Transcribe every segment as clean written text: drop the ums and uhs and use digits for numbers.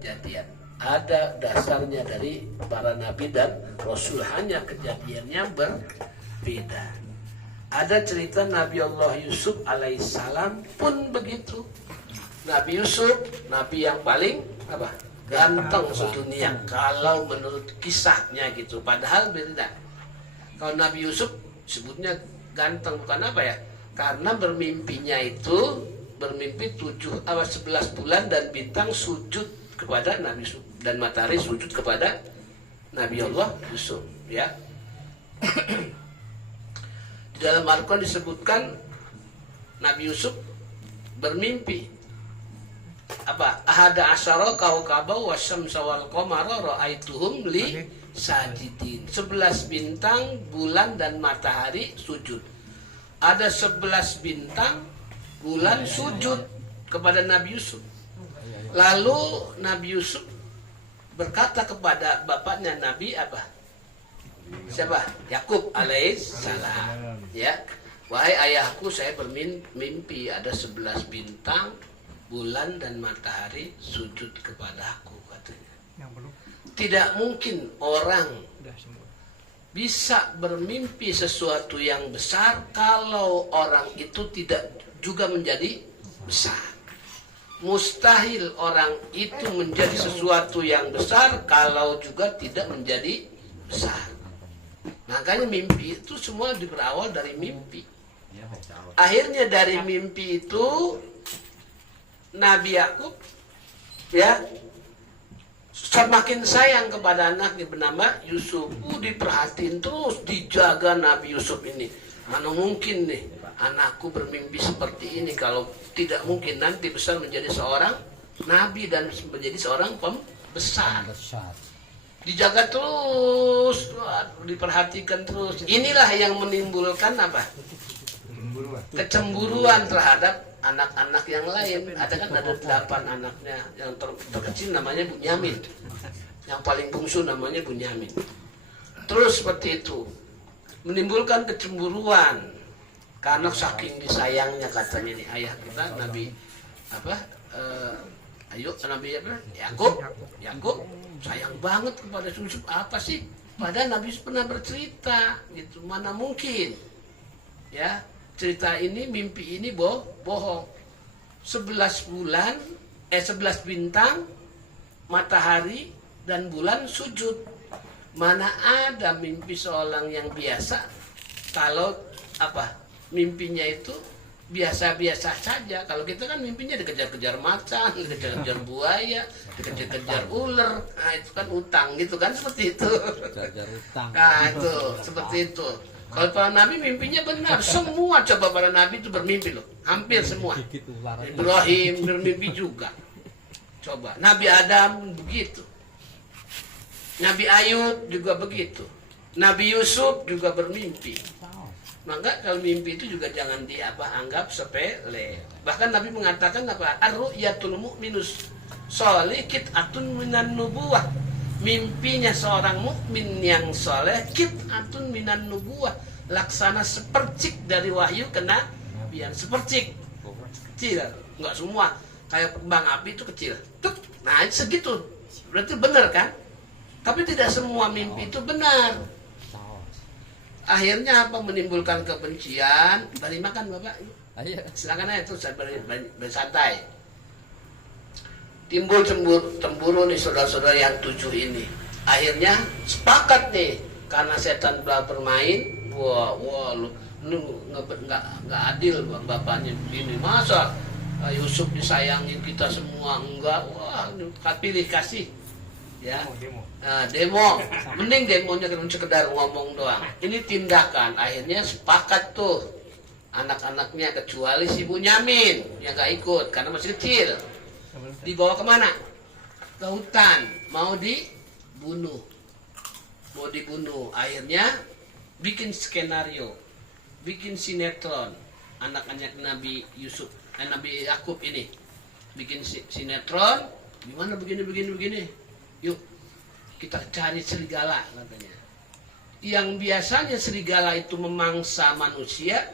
kejadian. Ada dasarnya dari para nabi dan rasul, hanya kejadiannya berbeda. Ada cerita Nabi Allah Yusuf alaihissalam pun begitu. Nabi Yusuf, nabi yang paling apa? Ganteng sedunia kalau menurut kisahnya gitu. Padahal beda. Kalau Nabi Yusuf sebutnya ganteng bukan apa ya? Karena bermimpinya itu bermimpi 11 bulan dan bintang sujud kepada Nabi Yusuf dan matahari sujud kepada Nabi Allah Yusuf, ya. Di dalam Al-Quran disebutkan Nabi Yusuf bermimpi apa? Ahada asyara kaukaba wasyamsa wal qamara ra'aituhum li sajidin. 11 bintang, bulan dan matahari sujud. Ada 11 bintang, bulan sujud kepada Nabi Yusuf. Lalu Nabi Yusuf berkata kepada bapaknya Nabi apa? Siapa? Yakub alaihissalam. Ya, wahai ayahku, saya bermimpi ada 11 bintang, bulan dan matahari sujud kepadaku, katanya. Tidak mungkin orang bisa bermimpi sesuatu yang besar kalau orang itu tidak juga menjadi besar. Mustahil orang itu menjadi sesuatu yang besar kalau juga tidak menjadi besar. Makanya mimpi itu semua berawal dari mimpi. Akhirnya dari mimpi itu Nabi Yakub ya semakin sayang kepada anaknya bernama Yusuf. Diperhatiin terus, dijaga Nabi Yusuf ini. Mana mungkin nih anakku bermimpi seperti ini, kalau tidak mungkin nanti besar menjadi seorang nabi dan menjadi seorang pembesar. Dijaga terus, diperhatikan terus. Inilah yang menimbulkan apa? Kecemburuan terhadap anak-anak yang lain. Ada 8 anaknya. Yang terkecil namanya Bunyamin, yang paling bungsu namanya Bunyamin. Terus seperti itu menimbulkan kecemburuan karena saking disayangnya, katanya nih ayah kita Nabi apa? Nabi apa? Yakub sayang banget kepada Yusuf. Apa sih? Padahal Nabi pernah bercerita gitu. Mana mungkin ya cerita ini, mimpi ini bohong. 11 bintang, matahari dan bulan sujud. Mana ada mimpi seorang yang biasa kalau apa? Mimpinya itu biasa-biasa saja. Kalau kita kan mimpinya dikejar-kejar macan, dikejar-kejar buaya, dikejar-kejar ular. Nah, itu kan utang gitu kan, seperti itu. Nah, itu seperti itu. Kalau para nabi mimpinya benar. Semua coba para nabi itu bermimpi loh. Hampir semua. Ibrahim bermimpi juga. Coba. Nabi Adam begitu. Nabi Ayub juga begitu. Nabi Yusuf juga bermimpi. Maka kalau mimpi itu juga jangan anggap sepele. Bahkan Nabi mengatakan apa? Ar-ru'yatul mu'minus sholih qit'atun minan nubuwah. Mimpinya seorang mukmin yang soleh qit'atun minan nubuwah, laksana sepercik dari wahyu kenabian. Sepercik kecil, enggak semua. Kayak kembang api itu kecil. Nah, segitu. Berarti benar kan? Tapi tidak semua mimpi itu benar. Akhirnya apa? Menimbulkan kebencian. Bari makan Bapak. Silakan aja terus bersantai. Timbul cemburu nih saudara-saudara yang 7 ini. Akhirnya sepakat nih, karena setan bermain. Wah lu nggak adil bapaknya begini. Masa Yusuf disayangin kita semua enggak? Wah, pilih kasih. Ya, demo. Mending demonya kan sekedar ngomong doang. Ini tindakan. Akhirnya sepakat tuh anak-anaknya, kecuali si Bunyamin yang gak ikut karena masih kecil. Dibawa kemana? Ke hutan. Mau dibunuh. Akhirnya bikin skenario, bikin sinetron. Anak-anak Nabi Yusuf, Nabi Yakub ini bikin sinetron. Gimana begini. Yuk kita cari serigala, katanya. Yang biasanya serigala itu memangsa manusia,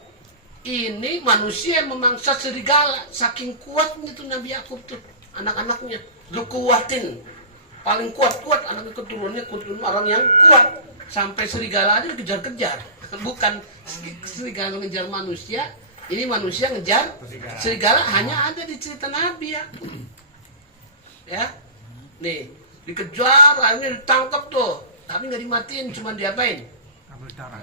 ini manusia yang memangsa serigala. Saking kuatnya tuh Nabi Yakub tuh, anak-anaknya. Lukuwatin, paling kuat anak keturunannya orang yang kuat, sampai serigala aja dikejar-kejar. Bukan serigala ngejar manusia, ini manusia ngejar serigala. Hanya ada di cerita Nabi ya. Ya, nih dikejar, akhirnya ditangkap tuh, tapi nggak dimatiin, cuma diapain?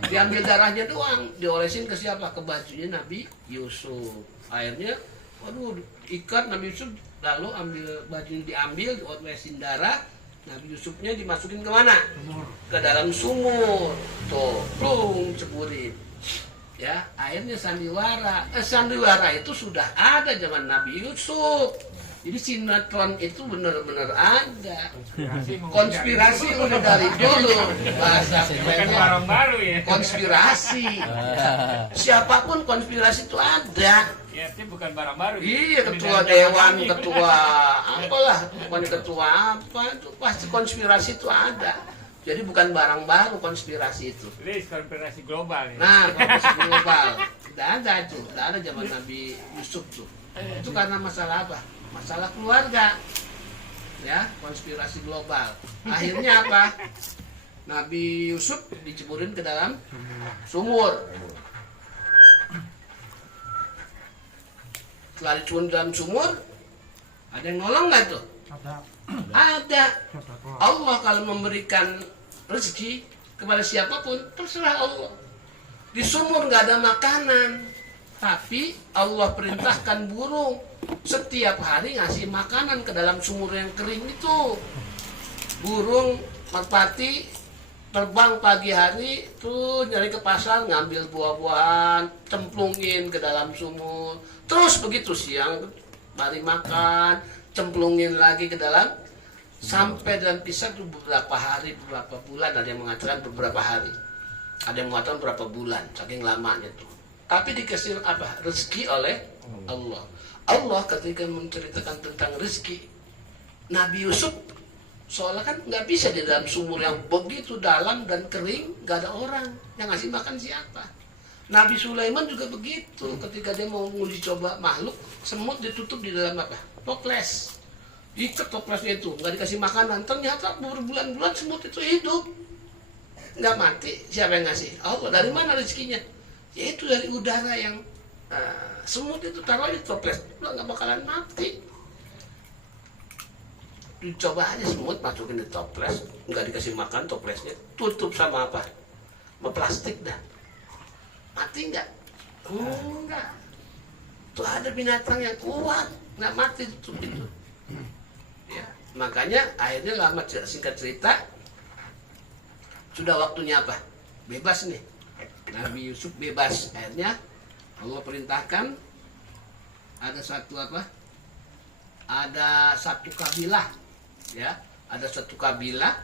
Diambil darahnya doang, diolesin ke siapa? Ke bajunya Nabi Yusuf. Akhirnya, waduh, ikat Nabi Yusuf, lalu ambil bajunya diambil, diolesin darah. Nabi Yusufnya dimasukin ke mana? Ke dalam sumur. Tuh, plung, ceburin. Ya, akhirnya sandiwara. Sandiwara itu sudah ada zaman Nabi Yusuf. Jadi sinetron itu benar-benar ada. Konspirasi udah dari dulu. Bahasa Bukan baru ya. konspirasi. Siapapun konspirasi itu ada. Ya, itu bukan barang baru. Iya, ketua dewan, ketua apalah, pokoknya ketua apa itu pasti konspirasi itu ada. Jadi bukan barang baru konspirasi itu. Ini konspirasi global ya. Nah, konspirasi global. Tidak ada itu, tidak ada zaman Nabi Yusuf tuh. Itu karena masalah apa? Masalah keluarga. Ya, konspirasi global. Akhirnya apa? Nabi Yusuf diceburin ke dalam sumur. Setelah diceburin dalam sumur, ada yang nolong nggak tuh? Ada. Allah kalau memberikan rezeki kepada siapapun, terserah Allah. Di sumur nggak ada makanan, tapi Allah perintahkan burung setiap hari ngasih makanan ke dalam sumur yang kering itu. Burung merpati terbang pagi hari tuh nyari ke pasar, ngambil buah-buahan, cemplungin ke dalam sumur. Terus begitu siang mari makan, cemplungin lagi ke dalam, sampai dalam pisah tuh beberapa hari, beberapa bulan. Ada yang mengatakan beberapa hari, ada yang mengatakan beberapa bulan, saking lamanya tuh. Tapi dikasih apa? Rezeki oleh Allah. Allah ketika menceritakan tentang rezeki Nabi Yusuf, soalnya kan nggak bisa di dalam sumur yang begitu dalam dan kering, nggak ada orang yang ngasih makan siapa. Nabi Sulaiman juga begitu, ketika dia mau uji coba makhluk, semut ditutup di dalam apa? Toples. Ikat toplesnya itu, nggak dikasih makanan. Ternyata berbulan-bulan semut itu hidup, nggak mati. Siapa yang ngasih? Allah. Dari mana rezekinya? Yaitu dari udara yang semut itu taruh di toples, nggak bakalan mati. Dicoba aja semut masukin di toples, nggak dikasih makan, toplesnya tutup sama apa? Sama plastik dah. Mati nggak? Enggak. Tuh ada binatang yang kuat, nggak mati tutup itu. Ya, makanya akhirnya lama singkat cerita, sudah waktunya apa? Bebas nih. Nabi Yusuf bebas. Akhirnya Allah perintahkan ada satu apa? Ada satu kabilah, ya, ada satu kabilah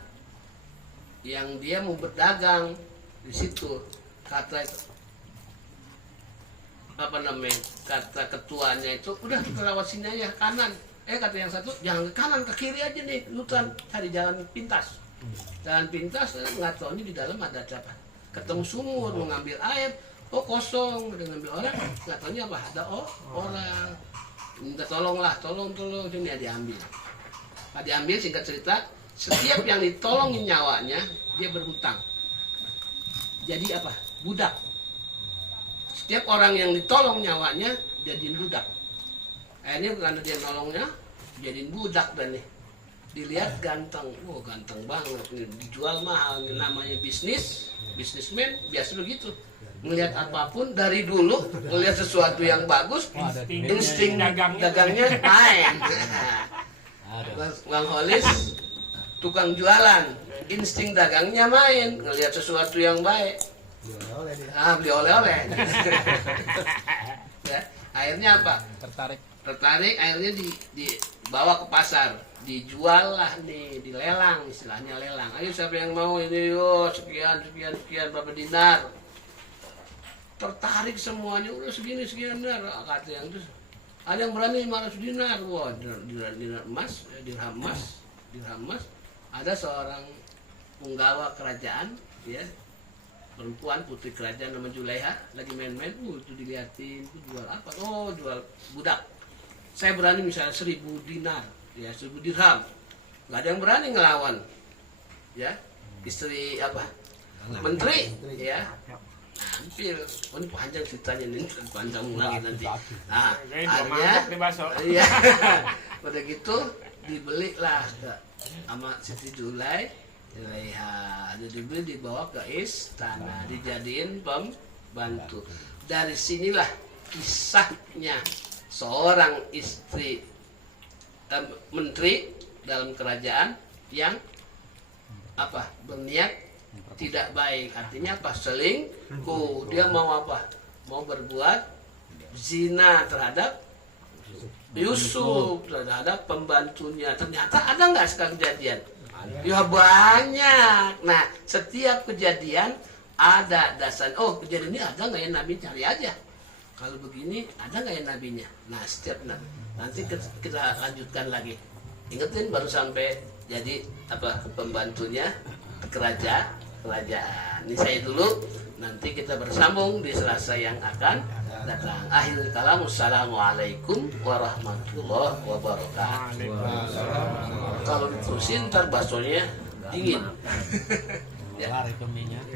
yang dia mau berdagang di situ. Kata apa namanya? Kata ketuanya itu, udah kita lewat sini aja kanan. Kata yang satu, jangan ke kanan, ke kiri aja nih, lutan cari jalan pintas. Jalan pintas, nggak tahu ini di dalam ada apa? Ketemu sumur, mau ngambil air, oh kosong, udah ngambil orang, nggak tahunya apa? Ada orang. Minta tolong, ini ya diambil. Nah, diambil singkat cerita, setiap yang ditolongin nyawanya, dia berhutang. Jadi apa? Budak. Setiap orang yang ditolong nyawanya, jadiin budak. Akhirnya karena dia nolongnya, jadiin budak dan nih. Dilihat ganteng, ganteng banget nih, dijual mahal, nih, namanya bisnismen, biasa begitu. Ngelihat apapun dari dulu, ngelihat sesuatu yang bagus, insting dagangnya main. Bang Holis, tukang jualan, insting dagangnya main, ngelihat sesuatu yang baik, beli oleh-oleh. Ya, akhirnya apa? Tertarik, akhirnya dibawa ke pasar, dijual lah nih, dilelang, istilahnya lelang. Ayo siapa yang mau ini, sekian, berapa dinar? Tertarik semuanya, udah segini sekian dinar, kata yang itu. Ada yang berani 500 dinar, wah, dirham emas. Ada seorang penggawa kerajaan, ya, perempuan putri kerajaan nama Julaiha, lagi main-main, itu dilihatin, itu jual apa? Oh, jual budak. Saya berani misalnya 1000 dinar, ya 1.000 dirham. Nggak ada yang berani ngelawan, ya istri apa menteri, ya hampir. Oh, ini panjang ceritanya nih, panjang lagi nanti. Nah, Kayaknya dua akhirnya mangkok nih bakso. iya, pada gitu dibelilah sama Siti Julai. Ada dibeli, dibawa ke istana, dijadiin pembantu. Dari sinilah kisahnya seorang istri menteri dalam kerajaan yang apa berniat tidak baik. Artinya apa? Selingkuh. Dia mau apa? Mau berbuat zina terhadap Yusuf, terhadap pembantunya. Ternyata ada nggak sekarang kejadian? Ya banyak. Nah, setiap kejadian ada dasar. Oh, kejadian ini ada nggak ya Nabi? Cari aja. Kalau begini ada nggak ya nabinya? Nah, setiap nanti kita lanjutkan lagi. Ingetin baru sampai jadi apa pembantunya kerajaan. Ini saya dulu. Nanti kita bersambung di Selasa yang akan datang. Akhir kalam. Assalamualaikum warahmatullahi wabarakatuh. Kalau diterusin ntar baksonya dingin. Ya. Lari ke minyak.